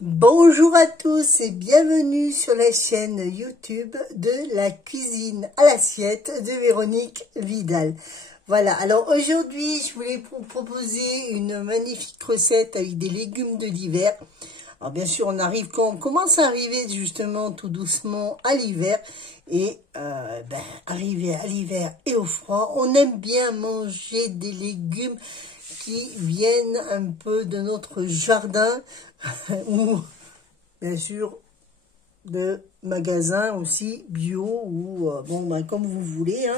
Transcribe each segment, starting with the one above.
Bonjour à tous et bienvenue sur la chaîne YouTube de la cuisine à l'assiette de Véronique Vidal. Voilà, alors aujourd'hui je voulais vous proposer une magnifique recette avec des légumes de l'hiver. Alors bien sûr on commence à arriver justement tout doucement à l'hiver et arrivé à l'hiver et au froid, on aime bien manger des légumes qui viennent un peu de notre jardin ou bien sûr de magasins aussi bio ou comme vous voulez.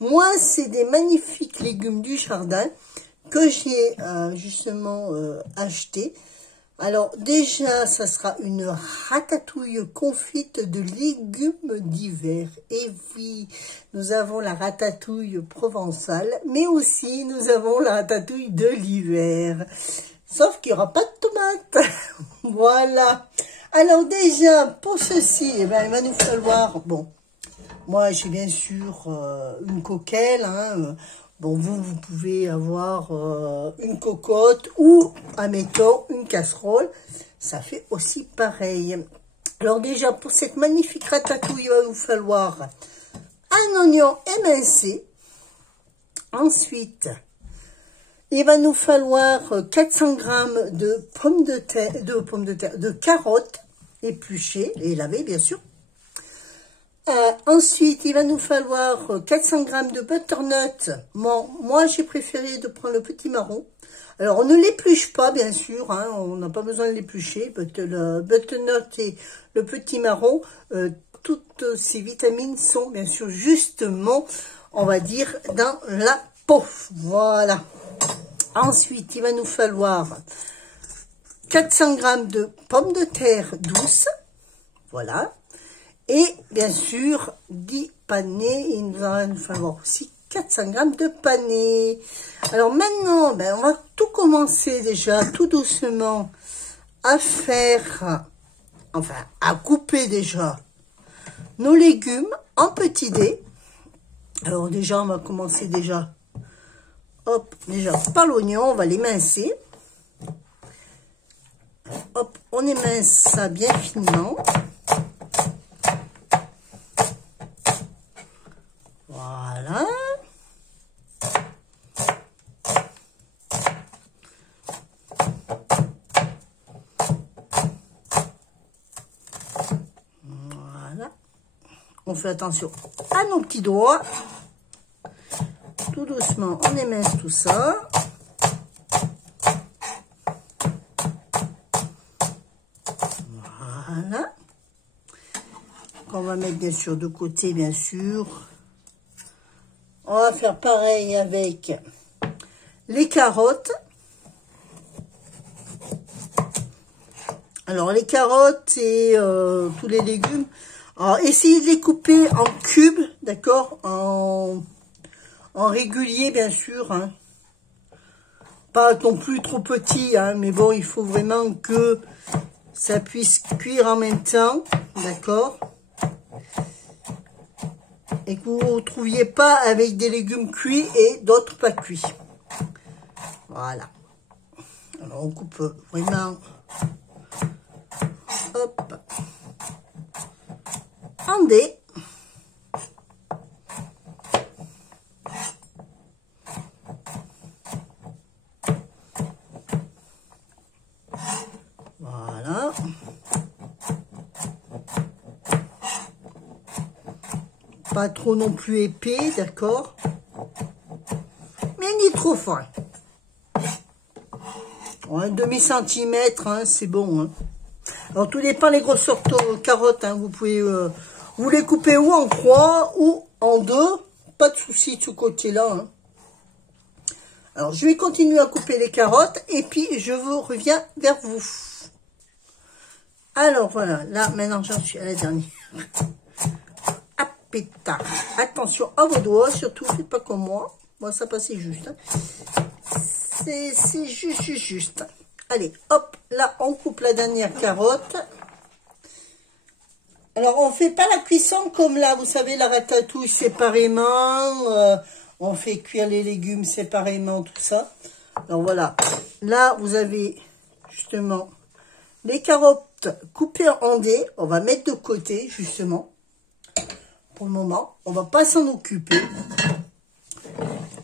Moi c'est des magnifiques légumes du jardin que j'ai justement acheté. Alors déjà ça sera une ratatouille confite de légumes d'hiver. Et oui, nous avons la ratatouille provençale, mais aussi nous avons la ratatouille de l'hiver. Sauf qu'il n'y aura pas de tomates. Voilà. Alors déjà, pour ceci, il va nous falloir... Bon, moi j'ai bien sûr une coquelle. Bon, vous pouvez avoir une cocotte ou, admettons, une casserole. Ça fait aussi pareil. Alors déjà, pour cette magnifique ratatouille, il va nous falloir un oignon émincé. Ensuite... il va nous falloir 400 g de carottes épluchées et lavées, bien sûr. Ensuite, il va nous falloir 400 g de butternut. Bon, moi, j'ai préféré de prendre le petit marron. Alors, on ne l'épluche pas, bien sûr. On n'a pas besoin de l'éplucher. Le butternut et le petit marron, toutes ces vitamines sont, bien sûr, justement, on va dire, dans la peau. Voilà. Ensuite, il va nous falloir 400 g de pommes de terre douces. Voilà. Et bien sûr, 10 panais. Il va nous falloir aussi 400 g de panais. Alors maintenant, on va tout commencer déjà tout doucement à faire, à couper déjà nos légumes en petits dés. Alors déjà, on va commencer déjà. Hop, déjà par l'oignon, on va l'émincer. Hop, on émince ça bien finement. Voilà. Voilà. On fait attention à nos petits doigts. Tout doucement, on émince tout ça. Voilà. On va mettre bien sûr de côté, bien sûr. On va faire pareil avec les carottes. Alors, les carottes et tous les légumes. Alors, essayez de les couper en cubes, d'accord, en régulier, bien sûr, pas non plus trop petit, mais bon, il faut vraiment que ça puisse cuire en même temps, d'accord, et que vous ne vous trouviez pas avec des légumes cuits et d'autres pas cuits. Voilà. Alors, on coupe vraiment, hop, en dés. Voilà. Pas trop non plus épais, d'accord. Mais ni trop fin. Un demi-centimètre, c'est bon. Alors, tout dépend les grosseurs de carottes. Vous pouvez vous les couper ou en croix ou en deux. Pas de souci de ce côté-là. Alors, je vais continuer à couper les carottes et puis je vous reviens vers vous. Alors, voilà. Là, maintenant, j'en suis à la dernière. Ah, pétard. Attention à vos doigts, surtout, faites pas comme moi. Moi, ça passait juste. C'est juste. Allez, hop, là, on coupe la dernière carotte. Alors, on fait pas la cuisson comme là, vous savez, la ratatouille séparément. On fait cuire les légumes séparément, tout ça. Alors, voilà. Là, vous avez justement les carottes coupé en dés. On va mettre de côté, justement. Pour le moment, on va pas s'en occuper.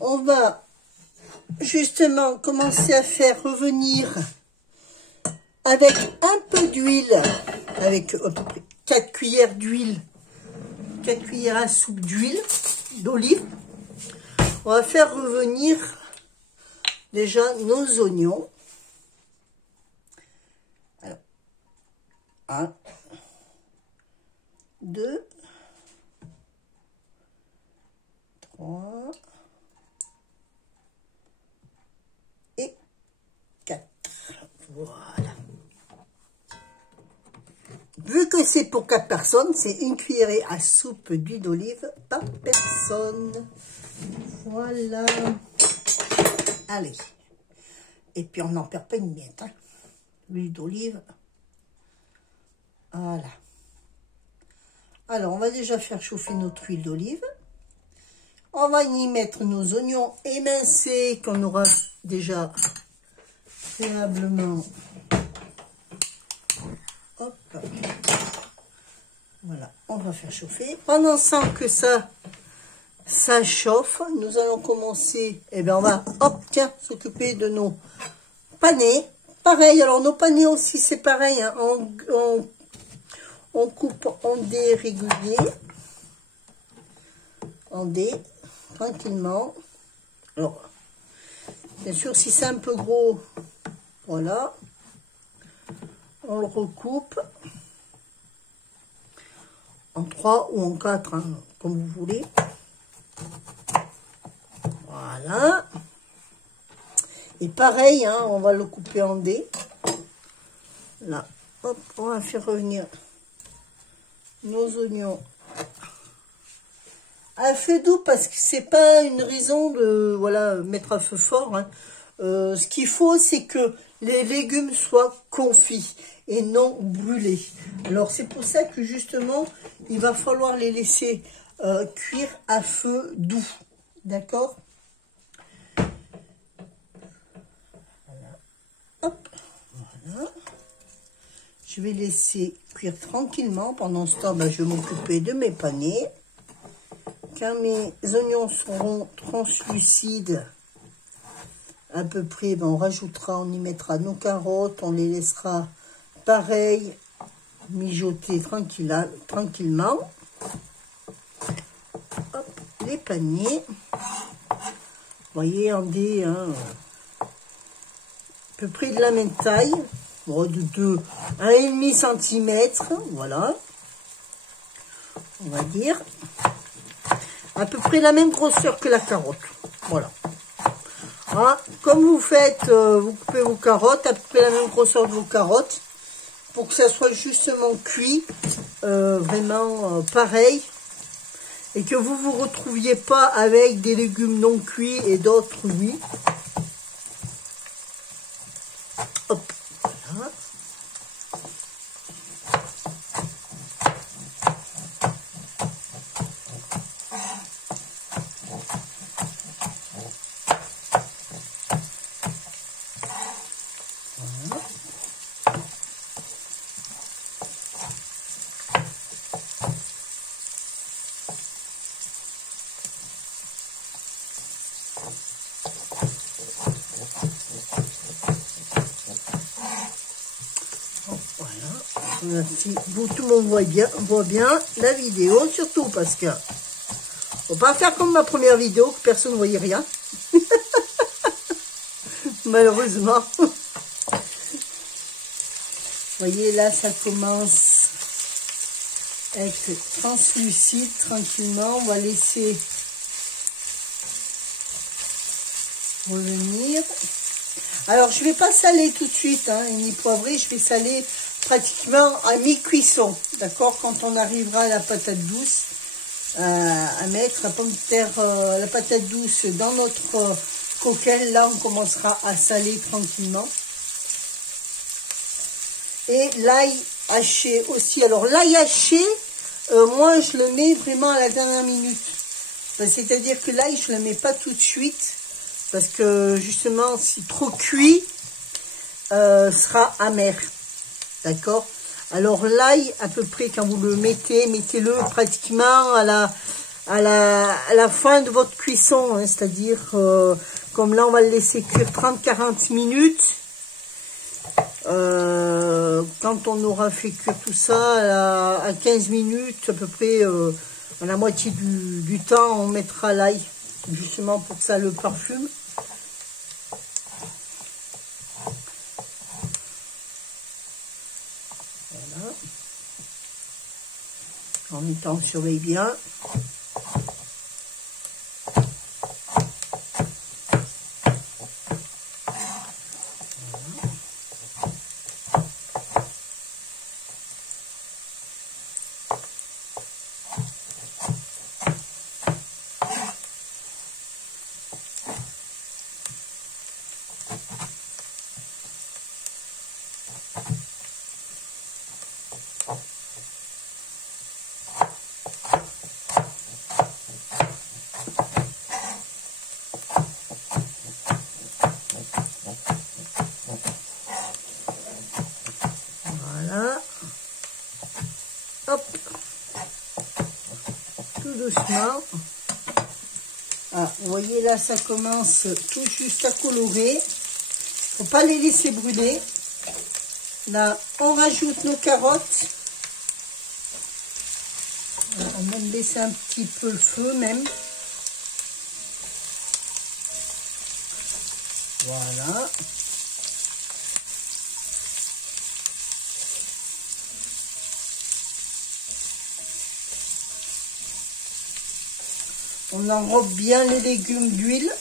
On va justement commencer à faire revenir avec un peu d'huile, avec à peu près 4 cuillères d'huile, 4 cuillères à soupe d'huile d'olive. On va faire revenir déjà nos oignons. Alors, 1, 2, 3 et 4. Voilà. Vu que c'est pour 4 personnes, c'est une cuillerée à soupe d'huile d'olive par personne. Voilà. Allez. Et puis on n'en perd pas une miette. Hein. L'huile d'olive. Voilà. Alors on va déjà faire chauffer notre huile d'olive. On va y mettre nos oignons émincés qu'on aura déjà préalablement. Hop. Voilà, on va faire chauffer. Pendant ce temps que ça chauffe, nous allons commencer, et bien on va, hop, tiens, s'occuper de nos panais. Pareil, alors nos panais aussi, c'est pareil, hein, on coupe en dés réguliers, en dés, tranquillement. Alors, bien sûr, si c'est un peu gros, voilà, on le recoupe en 3 ou en 4, hein, comme vous voulez. Voilà. Et pareil, hein, on va le couper en dés. Là, hop, on va faire revenir nos oignons à feu doux parce que c'est pas une raison de voilà mettre à feu fort. Hein. Ce qu'il faut, c'est que les légumes soient confits et non brûlés. Alors c'est pour ça que justement, il va falloir les laisser cuire à feu doux. D'accord? Voilà. Hop, voilà. Je vais laisser cuire tranquillement. Pendant ce temps, ben, je vais m'occuper de mes panais. Quand mes oignons seront translucides, à peu près, ben, on rajoutera, on y mettra nos carottes, on les laissera pareil, mijoter tranquillement. Hop, les panais. Vous voyez, en des, hein, à peu près de la même taille, bon, de 2 à 1,5 cm, voilà, on va dire. À peu près la même grosseur que la carotte. Voilà. Hein, comme vous faites, vous coupez vos carottes, à peu près la même grosseur de vos carottes, pour que ça soit justement cuit, vraiment pareil, et que vous vous retrouviez pas avec des légumes non cuits et d'autres oui. Hop, voilà. Si vous, tout le monde voit bien la vidéo, surtout parce que faut pas faire comme ma première vidéo que personne ne voyait rien. Malheureusement. Vous voyez là, ça commence à être translucide tranquillement. On va laisser revenir. Alors je vais pas saler tout de suite, hein, ni poivrer, je vais saler pratiquement à mi-cuisson, d'accord, quand on arrivera à la patate douce, à mettre la pomme de terre, la patate douce dans notre coquelle, là on commencera à saler tranquillement. Et l'ail haché aussi, alors l'ail haché, moi je le mets vraiment à la dernière minute, c'est-à-dire que l'ail je le mets pas tout de suite, parce que justement si trop cuit, sera amer. D'accord? Alors l'ail, à peu près, quand vous le mettez, mettez-le pratiquement à la fin de votre cuisson, hein, c'est-à-dire, comme là, on va le laisser cuire 30-40 minutes. Quand on aura fait cuire tout ça à 15 minutes, à peu près, à la moitié du temps, on mettra l'ail, justement pour que ça le parfume. Voilà. En même temps, on surveille bien. Hop, tout doucement. Ah, vous voyez là, ça commence tout juste à colorer. Faut pas les laisser brûler. Là, on rajoute nos carottes. On va même baisser un petit peu le feu même. Voilà. On enrobe bien les légumes d'huile.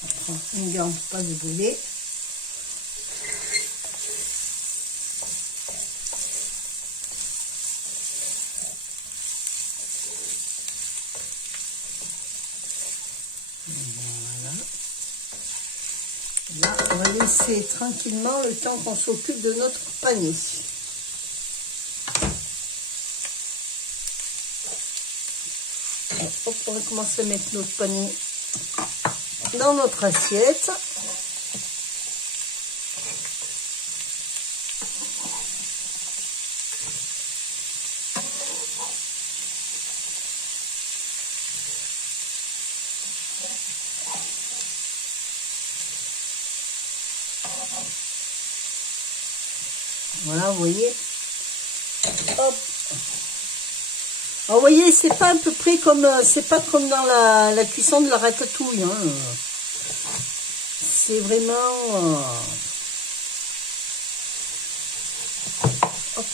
On prend une garde pour pas se brûler. Là, on va laisser tranquillement le temps qu'on s'occupe de notre panier. Hop, on va commencer à mettre notre panier dans notre assiette. Voilà, vous voyez. Hop. Alors, vous voyez, c'est pas à peu près comme, c'est pas comme dans la cuisson de la ratatouille. Hein. C'est vraiment. Hop.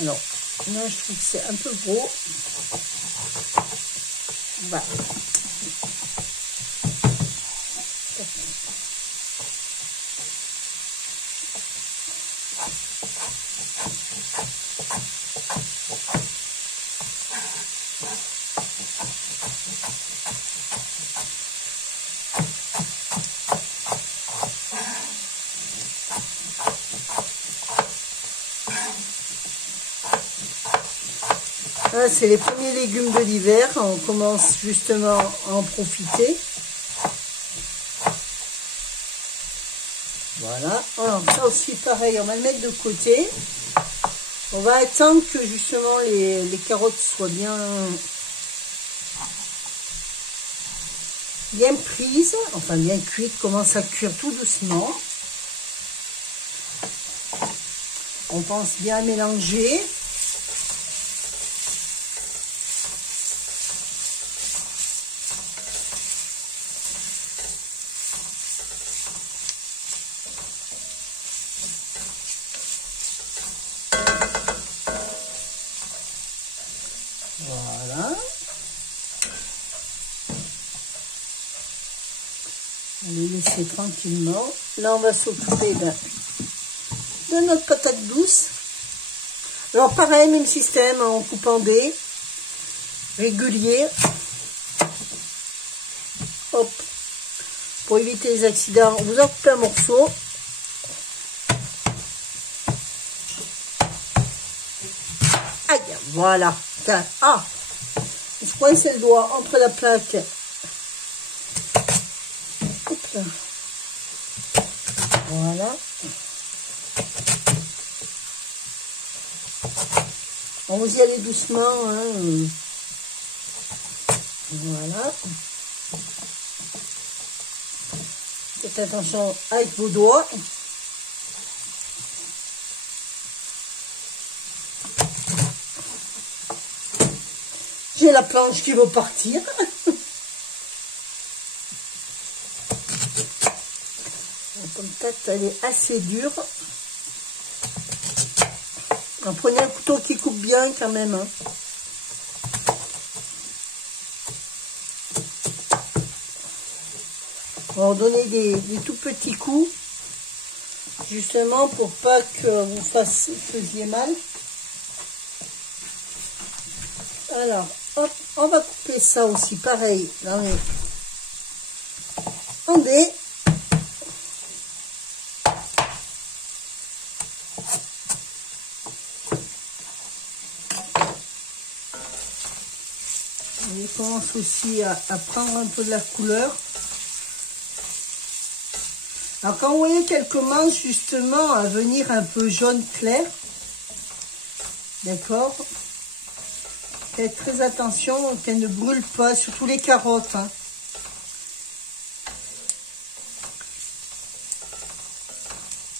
Alors, là, je trouve que c'est un peu gros. Voilà. Là, c'est les premiers légumes de l'hiver. On commence justement à en profiter. Voilà. Alors, ça aussi, pareil, on va le mettre de côté. On va attendre que justement les carottes soient bien prises, enfin bien cuites, commencent à cuire tout doucement. On pense bien mélanger. Voilà. On les laisser tranquillement. Là, on va s'occuper de notre patate douce. Alors, pareil, même système, en coupant des réguliers. Hop. Pour éviter les accidents, vous en coupez un morceau. Aïe, voilà. Ah, coincer le doigt entre la plaque. Hop là. Voilà. On vous y aller doucement. Hein. Voilà. Faites attention avec vos doigts. J'ai la planche qui veut partir. Comme ça, elle est assez dure. Alors, prenez un couteau qui coupe bien quand même. Hein. On va donner des tout petits coups. Justement pour pas que vous fassiez mal. Alors, hop, on va couper ça aussi, pareil, en dés. On commence aussi à prendre un peu de la couleur. Alors, quand vous voyez qu'elle commence justement à venir un peu jaune clair, d'accord? Faites très attention qu'elle ne brûle pas, surtout les carottes. Hein.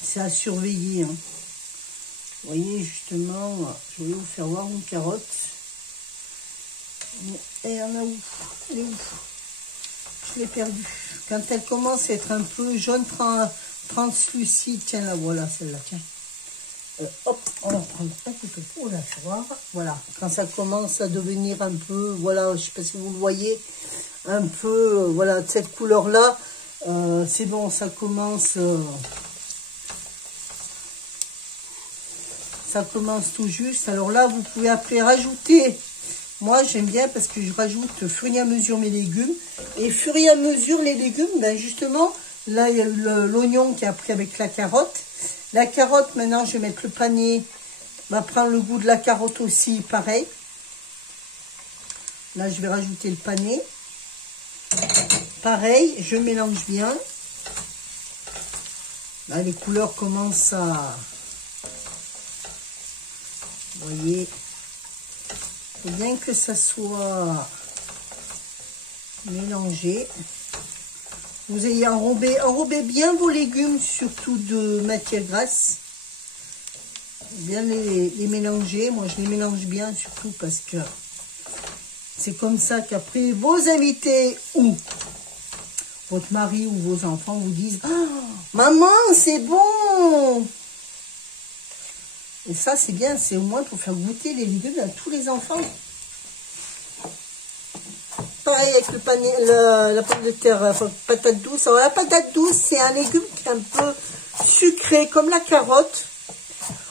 C'est à surveiller. Hein. Vous voyez, justement, je vais vous faire voir une carotte. Et il y en a où? Elle est où? Je l'ai perdue. Quand elle commence à être un peu jaune translucide, tiens, la voilà, celle-là, tiens. Hop, on va prendre un couteau pour la voir. Voilà, quand ça commence à devenir un peu, voilà, je ne sais pas si vous le voyez, un peu, voilà, de cette couleur-là, c'est bon, ça commence tout juste. Alors là, vous pouvez après rajouter, moi j'aime bien parce que je rajoute au fur et à mesure mes légumes, et au fur et à mesure les légumes, ben justement, là il y a l'oignon qui a pris avec la carotte. La carotte, maintenant, je vais mettre le panier. On va prendre le goût de la carotte aussi, pareil. Là, je vais rajouter le panier. Pareil, je mélange bien. Là, les couleurs commencent à... Vous voyez, il faut bien que ça soit mélangé. Vous ayez enrobé bien vos légumes, surtout de matière grasse. Bien les mélanger. Moi, je les mélange bien, surtout parce que c'est comme ça qu'après, vos invités ou votre mari ou vos enfants vous disent oh, « Maman, c'est bon !» Et ça, c'est bien. C'est au moins pour faire goûter les légumes à tous les enfants. Pareil avec le panier, la pomme de terre, patate douce. Alors la patate douce, c'est un légume qui est un peu sucré, comme la carotte.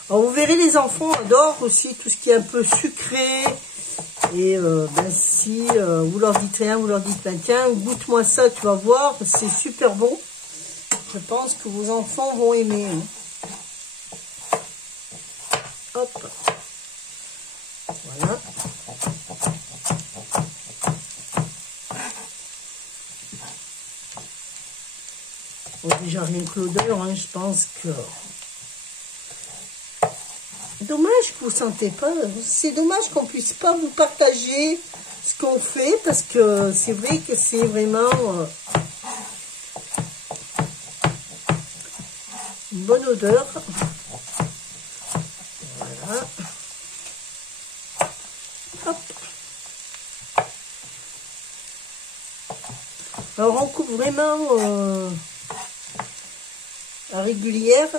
Alors vous verrez, les enfants adorent aussi tout ce qui est un peu sucré. Et ben, si vous leur dites rien, vous leur dites ben, tiens, goûte-moi ça, tu vas voir, c'est super bon. Je pense que vos enfants vont aimer. Hein. Hop. Voilà. Bon, déjà rien que l'odeur, hein, je pense que... Dommage que vous ne sentez pas. C'est dommage qu'on ne puisse pas vous partager ce qu'on fait, parce que c'est vrai que c'est vraiment une bonne odeur. Voilà. Hop. Alors on coupe vraiment à régulière.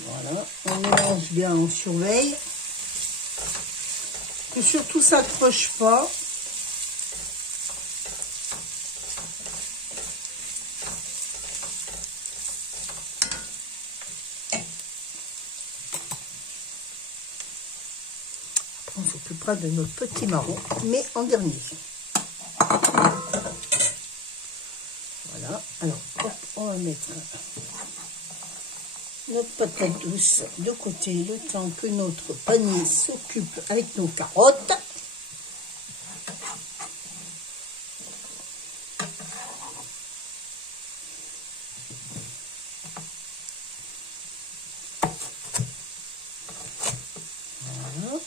Voilà, on mélange bien, on surveille. Que surtout ça n'accroche pas. On s'occupera de notre petit marron, mais en dernier. Voilà, alors hop, on va mettre notre patate douce de côté le temps que notre panier s'occupe avec nos carottes. Voilà.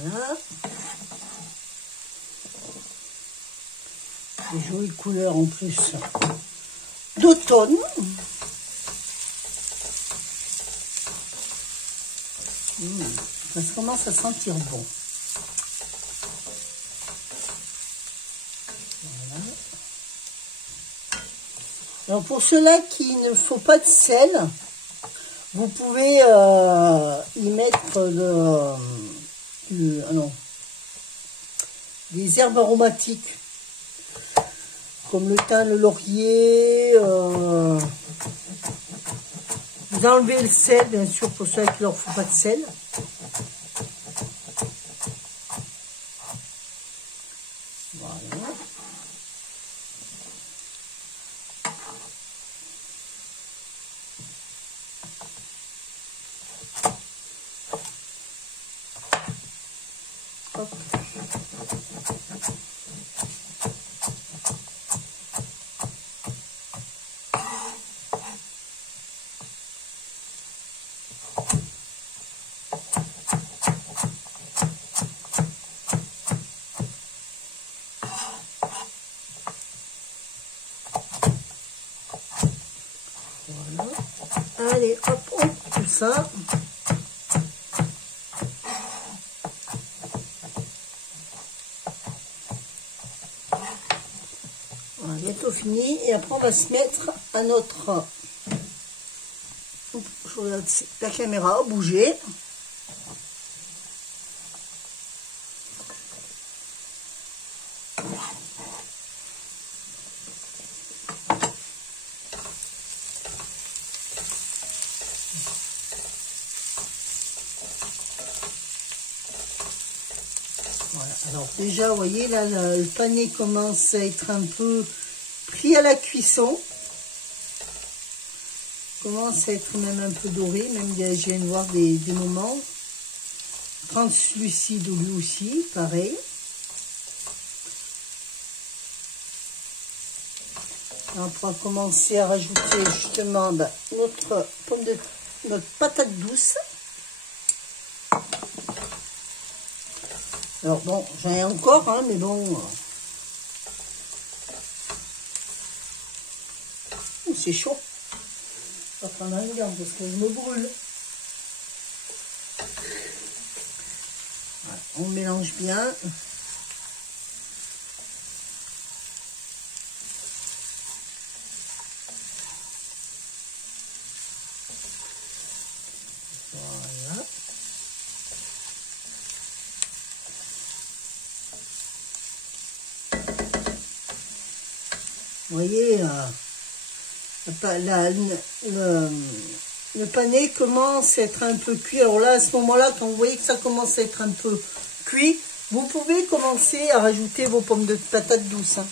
Voilà. Des jolies couleurs en plus d'automne. Ça commence à sentir bon. Voilà. Alors pour ceux-là qui ne font pas de sel, vous pouvez y mettre des herbes aromatiques comme le thym, le laurier. Vous enlevez le sel, bien sûr, pour ceux qui ne leur font pas de sel. Voilà. Hop. Voilà. Allez, hop, hop, tout ça. On a bientôt fini. Et après, on va se mettre à notre... Je regarde la caméra bouger. Voilà. Alors déjà, vous voyez, là, le panier commence à être un peu pris à la cuisson. Commence à être même un peu doré, même je viens de voir des moments. Translucide lui aussi, pareil. On pourra commencer à rajouter justement notre patate douce. Alors bon, j'en ai encore, hein, mais bon. C'est chaud. Je vais prendre un gant parce que je me brûle. Voilà, on mélange bien. Voilà. Vous voyez, le panier commence à être un peu cuit. Alors là, à ce moment-là, quand vous voyez que ça commence à être un peu cuit, vous pouvez commencer à rajouter vos pommes de patates douces. Hein.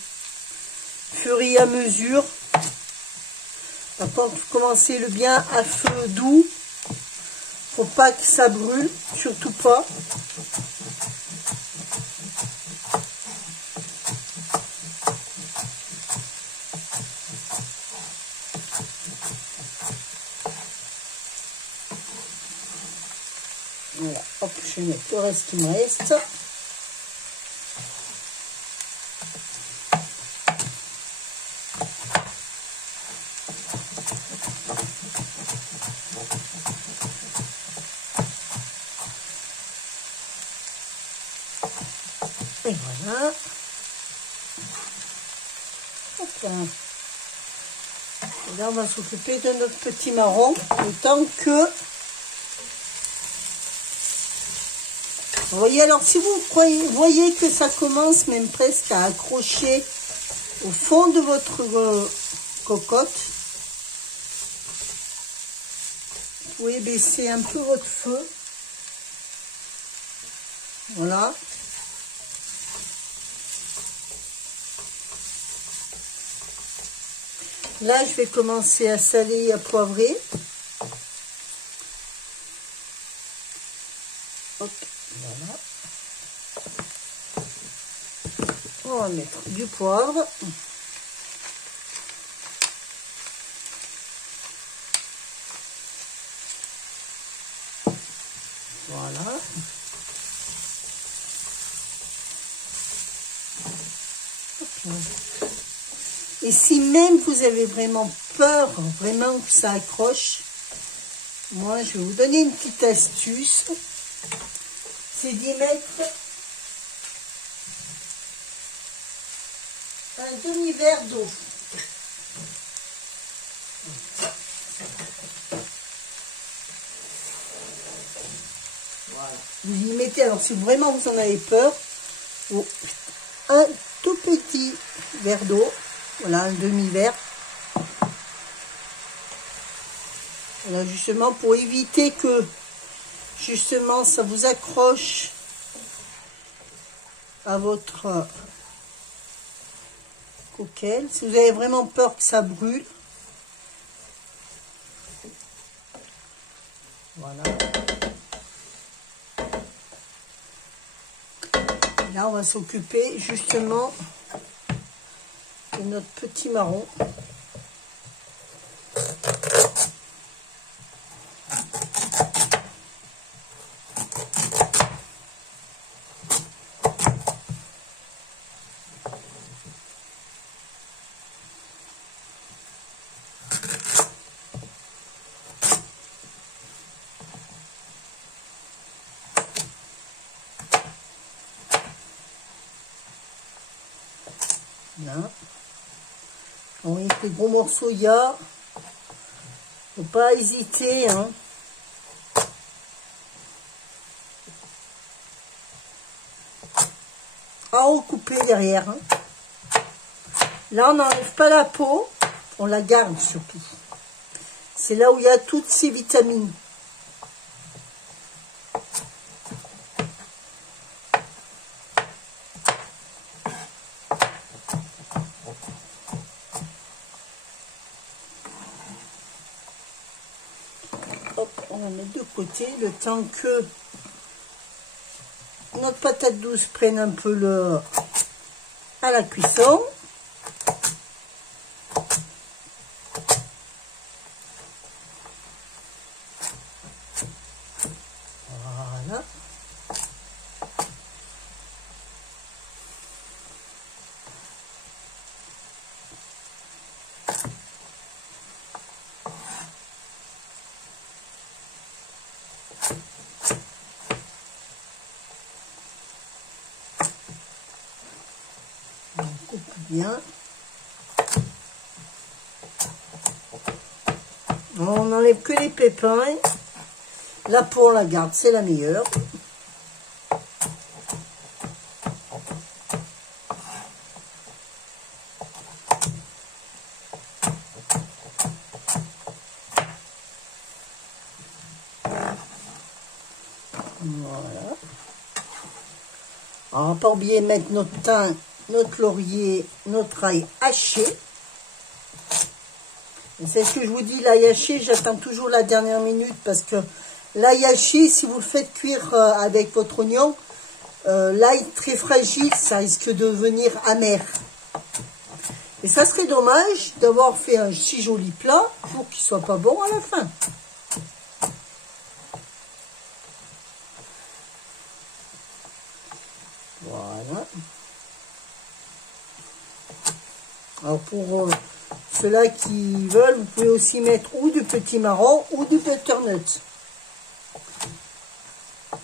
Fur et à mesure. Par contre, commencez-le bien à feu doux. Faut pas que ça brûle, surtout pas. Voilà, hop, je vais mettre le reste qui me reste. Et voilà. Hop là. Et là, on va s'occuper de notre petit marron, le temps que... Vous voyez, alors si vous voyez que ça commence même presque à accrocher au fond de votre cocotte, vous pouvez baisser un peu votre feu. Voilà. Là, je vais commencer à saler et à poivrer. Hop, voilà. On va mettre du poivre. Voilà. Et si même vous avez vraiment peur, vraiment que ça accroche, moi je vais vous donner une petite astuce, c'est d'y mettre un demi-verre d'eau. Voilà. Vous y mettez, alors si vraiment vous en avez peur, un tout petit verre d'eau. Voilà, un demi-verre. Voilà, justement, pour éviter que, justement, ça vous accroche à votre coquelle. Si vous avez vraiment peur que ça brûle. Voilà. Là, on va s'occuper, justement, de notre petit marron. Là. Oui, les gros morceaux, il y a. Faut pas hésiter, hein. À recouper derrière. Hein. Là, on n'enlève pas la peau, on la garde surtout. C'est là où il y a toutes ces vitamines. Hop, on va mettre de côté le temps que notre patate douce prenne un peu à la cuisson. Voilà. On coupe bien. On n'enlève que les pépins. La peau, on la garde, c'est la meilleure. Voilà. Alors, on va pas oublier de mettre notre thym, notre laurier, notre ail haché. C'est ce que je vous dis, l'ail haché, j'attends toujours la dernière minute parce que l'ail haché, si vous le faites cuire avec votre oignon, l'ail très fragile, ça risque de devenir amer. Et ça serait dommage d'avoir fait un si joli plat pour qu'il soit pas bon à la fin. Voilà. Alors pour ceux-là qui veulent, vous pouvez aussi mettre ou du petit marron ou du butternut.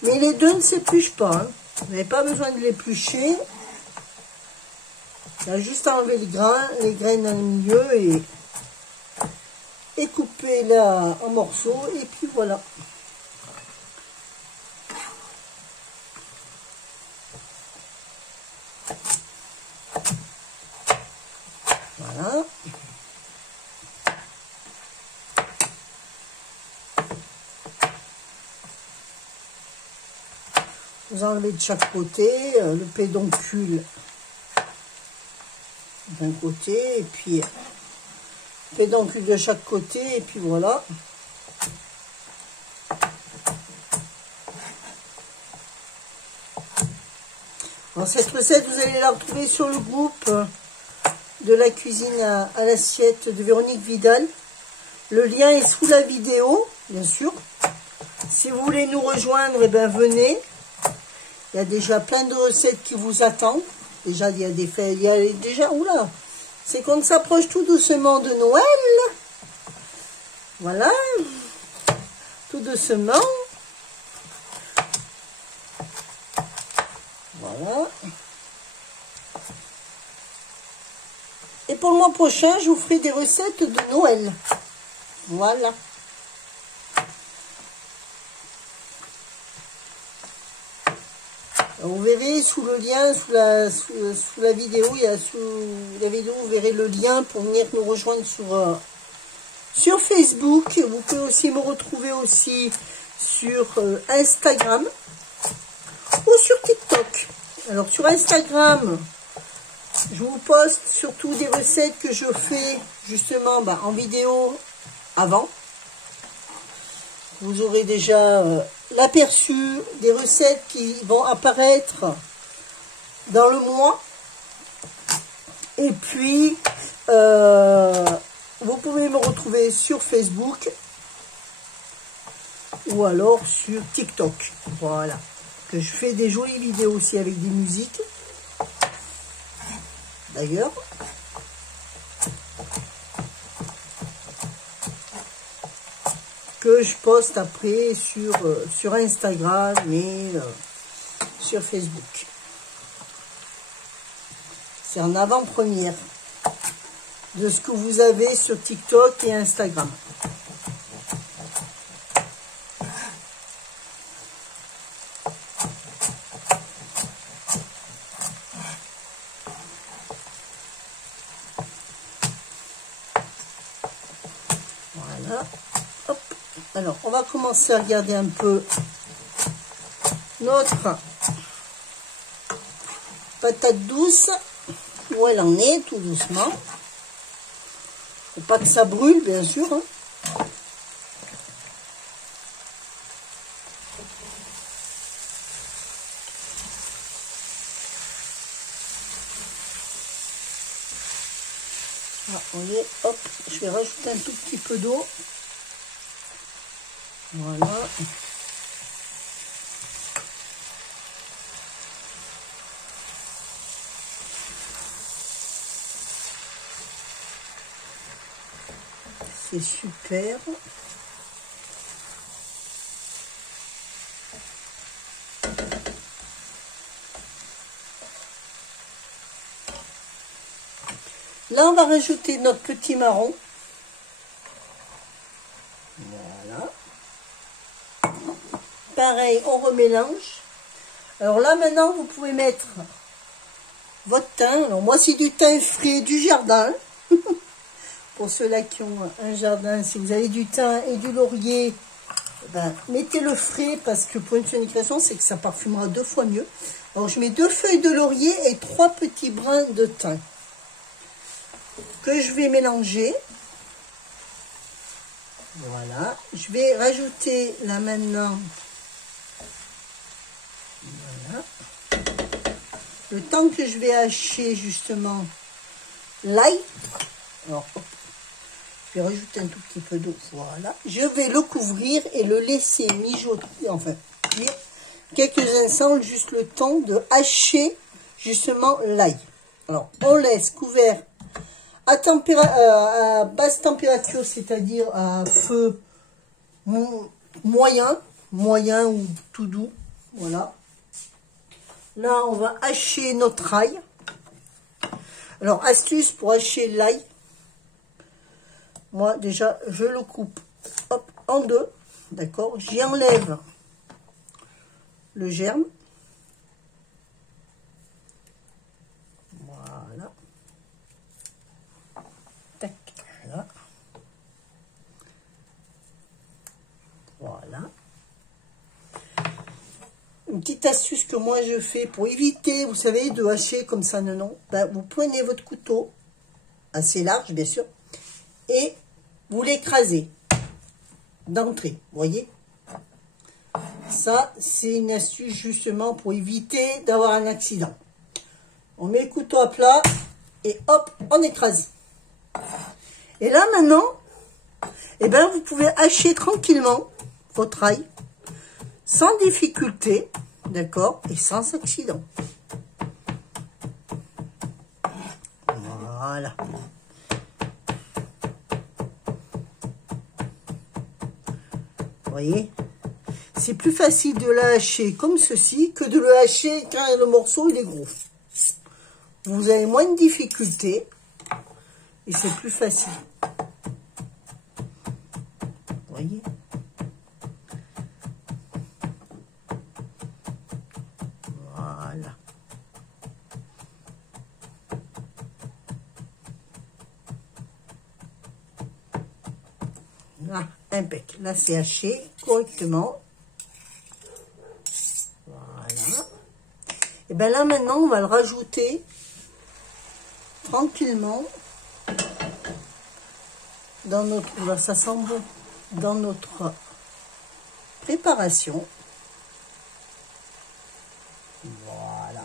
Mais les deux ne s'épluchent pas. Hein. Vous n'avez pas besoin de l'éplucher. Il y a juste à enlever les graines dans le milieu et et couper là en morceaux. Et puis voilà. Voilà. Vous enlevez de chaque côté le pédoncule d'un côté et puis pédoncule de chaque côté et puis voilà. Alors cette recette, vous allez la retrouver sur le groupe de la cuisine à l'assiette de Véronique Vidal. Le lien est sous la vidéo, bien sûr. Si vous voulez nous rejoindre, eh bien venez. Il y a déjà plein de recettes qui vous attendent. Déjà, il y a des faits, il y a déjà, oula, c'est qu'on s'approche tout doucement de Noël. Voilà, tout doucement. Voilà. Et pour le mois prochain, je vous ferai des recettes de Noël. Voilà. Vous verrez sous le lien, sous la vidéo, vous verrez le lien pour venir nous rejoindre sur Facebook. Vous pouvez aussi me retrouver aussi sur Instagram ou sur TikTok. Alors sur Instagram, je vous poste surtout des recettes que je fais justement en vidéo avant. Vous aurez déjà l'aperçu des recettes qui vont apparaître dans le mois. Et puis, vous pouvez me retrouver sur Facebook ou alors sur TikTok. Voilà. Que je fais des jolies vidéos aussi avec des musiques. D'ailleurs. Que je poste après sur Instagram et sur Facebook. C'est en avant-première de ce que vous avez sur TikTok et Instagram. Voilà. Hop. Alors, on va commencer à regarder un peu notre patate douce, où elle en est, tout doucement. Faut pas que ça brûle, bien sûr. Hein. Ah, vous voyez, hop, je vais rajouter un tout petit peu d'eau. Voilà. C'est super. Là, on va rajouter notre petit marron. Voilà. Pareil, on remélange. Alors là, maintenant, vous pouvez mettre votre thym. Alors moi, c'est du thym frais du jardin. Pour ceux-là qui ont un jardin, si vous avez du thym et du laurier, ben, mettez-le frais parce que pour une raison, c'est que ça parfumera 2 fois mieux. Alors, je mets 2 feuilles de laurier et 3 petits brins de thym que je vais mélanger. Voilà. Je vais rajouter là maintenant. Voilà. Le temps que je vais hacher justement l'ail. Alors, hop, je vais rajouter un tout petit peu d'eau. Voilà. Je vais le couvrir et le laisser mijoter, enfin, cuire quelques instants, juste le temps de hacher justement l'ail. Alors, on laisse couvert à basse température, c'est-à-dire à feu moyen ou tout doux. Voilà. Là, on va hacher notre ail. Alors, astuce pour hacher l'ail. moi déjà je le coupe hop, en deux, d'accord, j'y enlève le germe, voilà, tac, là, voilà. Une petite astuce que moi je fais pour éviter, vous savez, de hacher comme ça, non, ben, vous prenez votre couteau, assez large bien sûr, et vous l'écrasez d'entrée, vous voyez. Ça, c'est une astuce justement pour éviter d'avoir un accident. On met le couteau à plat et hop, on écrase. Et là maintenant, eh ben, vous pouvez hacher tranquillement votre ail, sans difficulté, d'accord, et sans accident. Voilà. Vous voyez, c'est plus facile de le hacher comme ceci que de le hacher quand le morceau il est gros. Vous avez moins de difficultés et c'est plus facile. Vous voyez? Voilà. Là, impec. Là, c'est haché correctement. Voilà. Et bien là, maintenant, on va le rajouter tranquillement dans notre... Là, ça sent bon. Dans notre préparation. Voilà.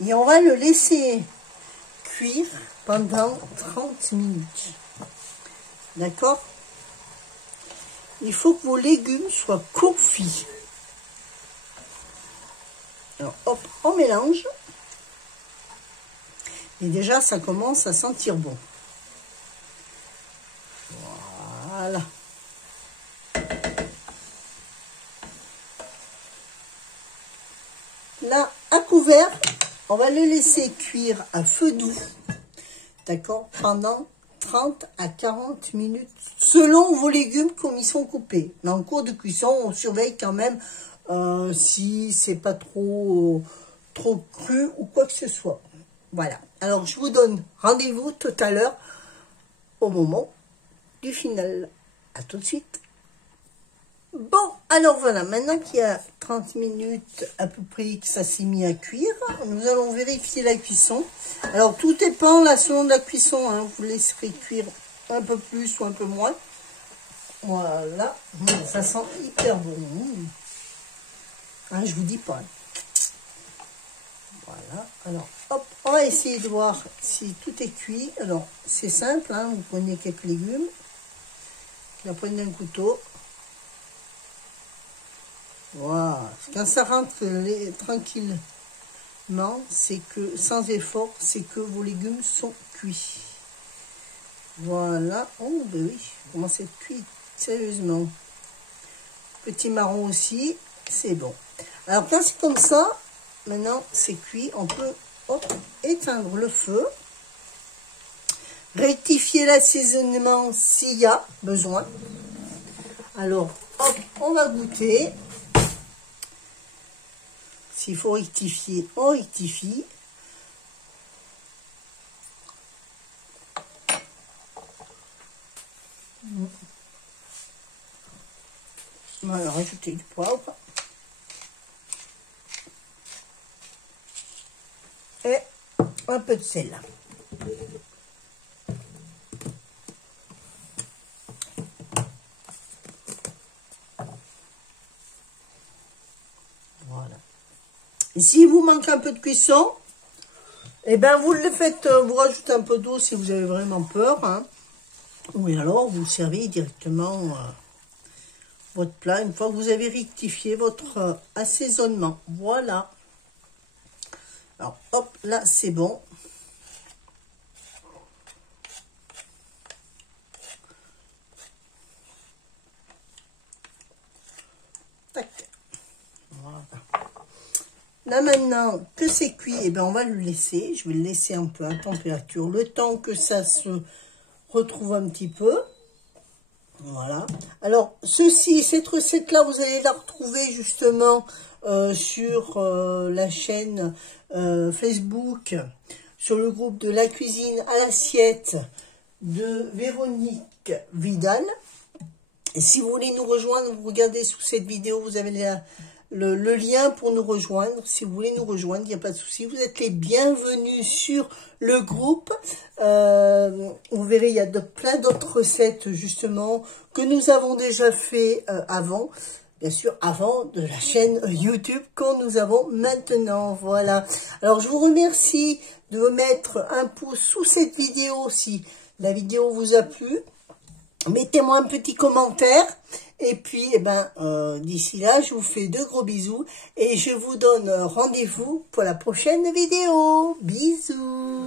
Et on va le laisser cuire pendant 30 minutes. D'accord? Il faut que vos légumes soient confits. Alors, hop, on mélange. Et déjà, ça commence à sentir bon. Voilà. Là, à couvert, on va le laisser cuire à feu doux. D'accord? Pendant 30 à 40 minutes, selon vos légumes comme ils sont coupés. Mais en cours de cuisson, on surveille quand même si c'est pas trop cru ou quoi que ce soit. Voilà. Alors, je vous donne rendez-vous tout à l'heure au moment du final. À tout de suite. Bon, alors voilà, maintenant qu'il y a 30 minutes à peu près que ça s'est mis à cuire, nous allons vérifier la cuisson. Alors, tout dépend là, selon la cuisson, hein, vous laisserez cuire un peu plus ou un peu moins. Voilà, ça sent hyper bon. Hein, je vous dis pas. Voilà, alors hop, on va essayer de voir si tout est cuit. Alors, c'est simple, hein, vous prenez quelques légumes, vous la prenez d'un couteau. Voilà, quand ça rentre tranquillement, c'est que, sans effort, c'est que vos légumes sont cuits. Voilà, oh ben oui, comment c'est cuit, sérieusement. Petit marron aussi, c'est bon. Alors quand c'est comme ça, maintenant c'est cuit, on peut hop, éteindre le feu. Rectifier l'assaisonnement s'il y a besoin. Alors, hop, on va goûter. S'il faut rectifier, on rectifie. On va rajouter du poivre. Et un peu de sel. Voilà. Et s'il vous manque un peu de cuisson, eh ben vous le faites, vous rajoutez un peu d'eau si vous avez vraiment peur, hein. Ou alors vous servez directement votre plat une fois que vous avez rectifié votre assaisonnement. Voilà. Alors hop, là c'est bon. Tac. Voilà. Là maintenant que c'est cuit, eh ben on va le laisser. Je vais le laisser un peu à température, le temps que ça se retrouve un petit peu. Voilà. Alors, cette recette-là, vous allez la retrouver justement sur la chaîne Facebook, sur le groupe de la cuisine à l'assiette de Véronique Vidal. Et si vous voulez nous rejoindre, vous regardez sous cette vidéo, vous avez le lien pour nous rejoindre. Si vous voulez nous rejoindre, il n'y a pas de souci. Vous êtes les bienvenus sur le groupe. Vous verrez, il y a plein d'autres recettes, justement, que nous avons déjà fait avant. Bien sûr, avant de la chaîne YouTube que nous avons maintenant. Voilà. Alors, je vous remercie de me mettre un pouce sous cette vidéo si la vidéo vous a plu. Mettez-moi un petit commentaire. Et puis, d'ici là, je vous fais de gros bisous. Et je vous donne rendez-vous pour la prochaine vidéo. Bisous.